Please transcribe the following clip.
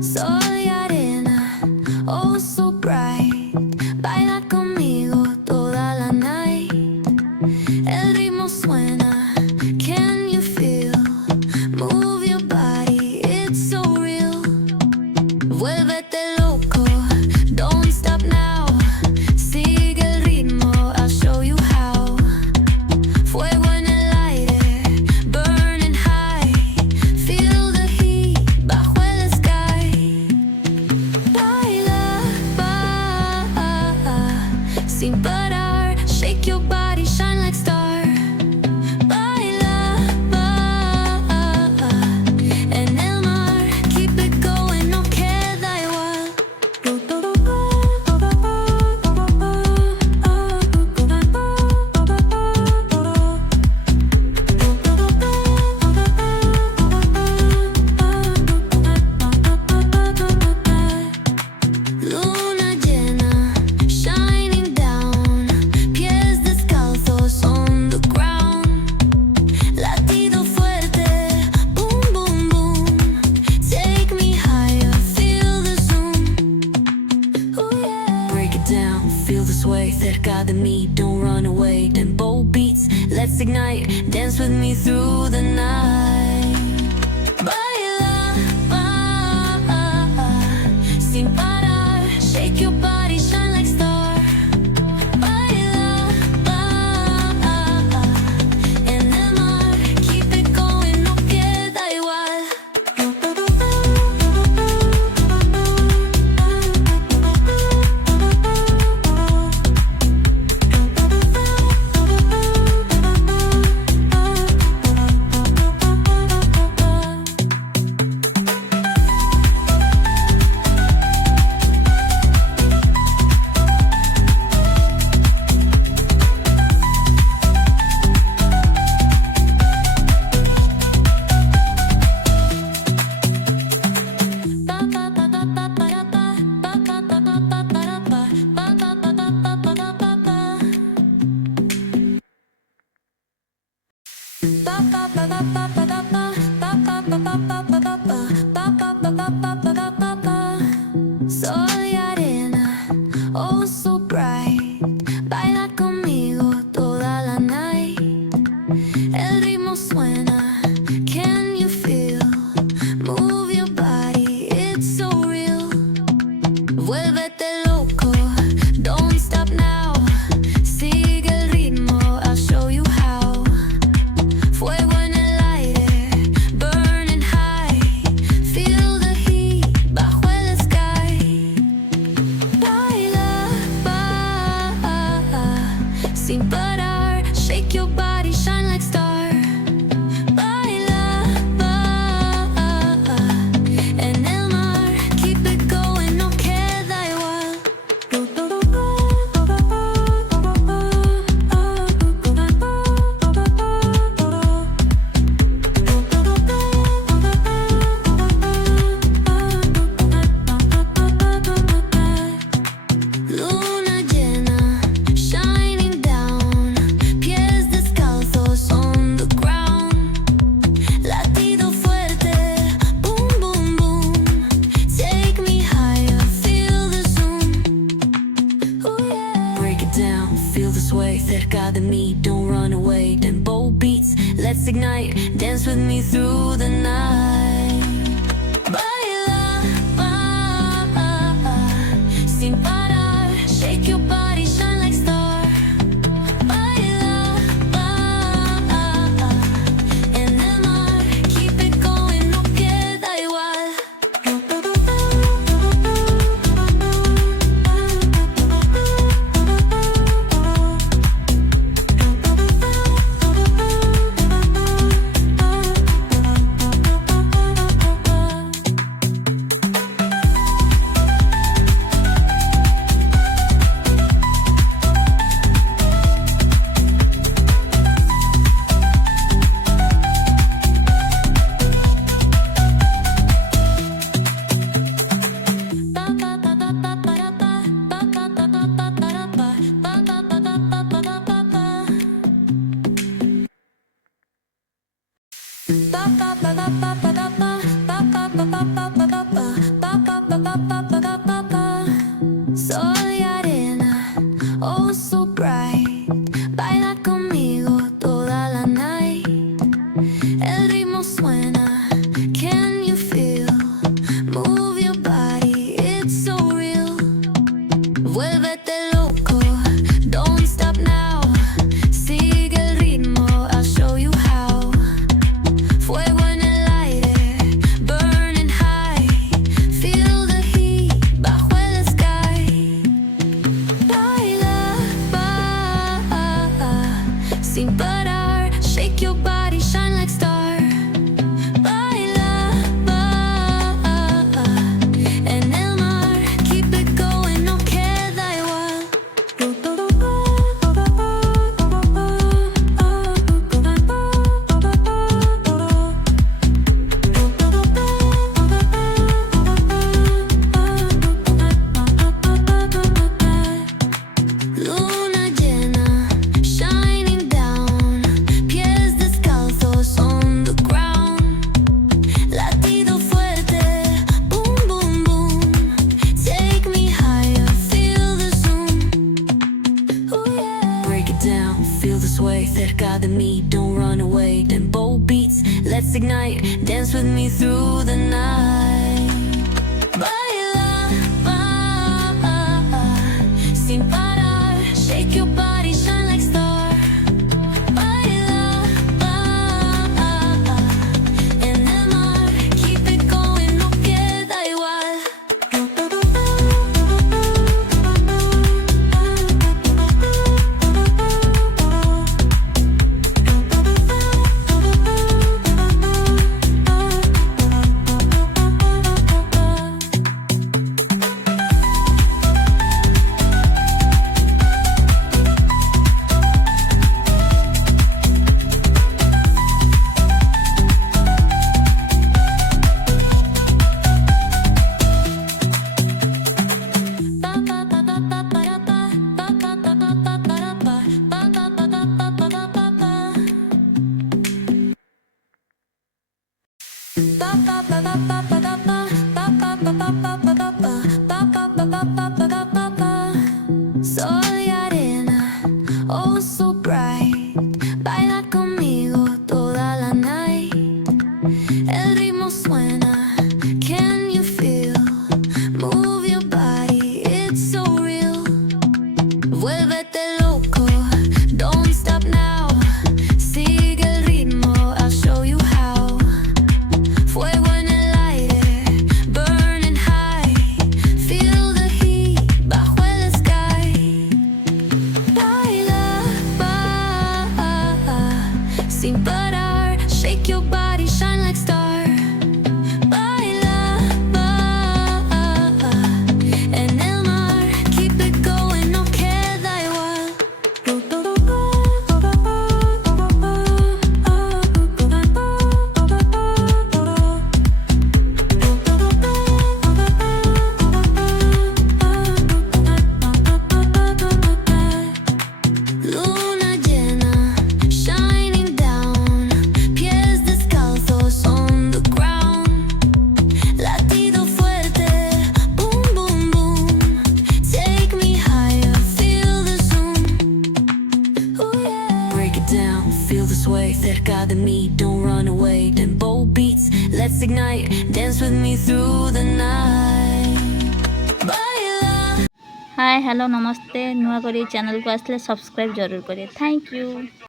Soy arena, oh so bright. Baila conmigo toda la night. El ritmo suena, can you feel? Move your body, it's so real. Vuélvete loco, don't stop now. Sigue el ritmo, I'll show you how. Fuego en el aire, burning high. Feel the heat bajo el sky. Baila, sin parar. Shake your body, shine like star. Baila, en el mar. Keep it going, no queda igual. Luna llena, shining down. Pies descalzos on the ground. Latido fuerte, boom, boom, boom. Take me higher, feel the zoom. Oh yeah. Break it down, feel the sway. Cerca de mí, don't run away. Tempo beats, let's ignite. Dance with me through the night. Baila, sin parar. Shake your body, shine like star. Baila, en el mar. Keep it going, no queda igual. Soy arena, oh so bright. Baila conmigo toda la night. El ritmo suena, can you feel? Move your body, it's so real. Vuélvete loco, don't stop now. Sigue el ritmo, I'll show you how. Fuego en el aire, burning high. Feel the heat bajo el sky. Baila, sin parar. Shake your body, shine like star. Baila, en el mar. Keep it going, no queda igual. Luna llena, shining down. Pies descalzos on the ground. Latido fuerte, boom, boom, boom. Take me higher, feel the zoom. Oh yeah. Break it down, feel the sway. Cerca de mí, don't run away. Tempo beats, let's ignite. Dance with me through the night. Baila, sin parar. Shake your body, shine like star. Baila, en el mar. Keep it going, no queda igual. Sol y arena, oh so bright. Baila conmigo toda la night. El ritmo suena, can you feel? Move your body, it's so real. Vuélvete loco, don't stop now. Sigue el ritmo, I'll show you how. Fuego en el aire, burning high. Feel the heat bajo el sky. Baila, sin parar. Shake your body, shine like star. Baila, en el mar. Keep it going, no queda igual. Luna llena, shining down. Pies descalzos on the ground. Latido fuerte, boom, boom, boom. Take me higher, feel the zoom. Ooh, yeah. Break it down, feel the sway. Cerca de mí, don't run away. Tempo beats, let's ignite. Dance with me through the night. Baila, sin parar. Shake your body, shine like star. Baila, en el mar. Keep it going, no queda igual. Sol y arena, oh so bright. Baila conmigo toda la night. El ritmo suena, can you feel? Move your body, it's so real. Vuélvete loco, don't stop now. Sigue el ritmo, I'll show you how. Fuego en el aire, burning high. Feel the heat bajo el sky. Baila, sin parar. Shake your body, shine like star. Baila, en el mar. Keep it going, no queda igual. Luna llena, shining down. Pies descalzos on the ground. Latido fuerte, boom, boom, boom. Take me higher, feel the zoom. Ooh, yeah. Break it down, feel the sway. Cerca de mí, don't run away. Tempo beats, let's ignite. Dance with me through the night. Baila. Hi hello नमस्ते नुआ करी channel को आसले subscribe जरूर करें thank you.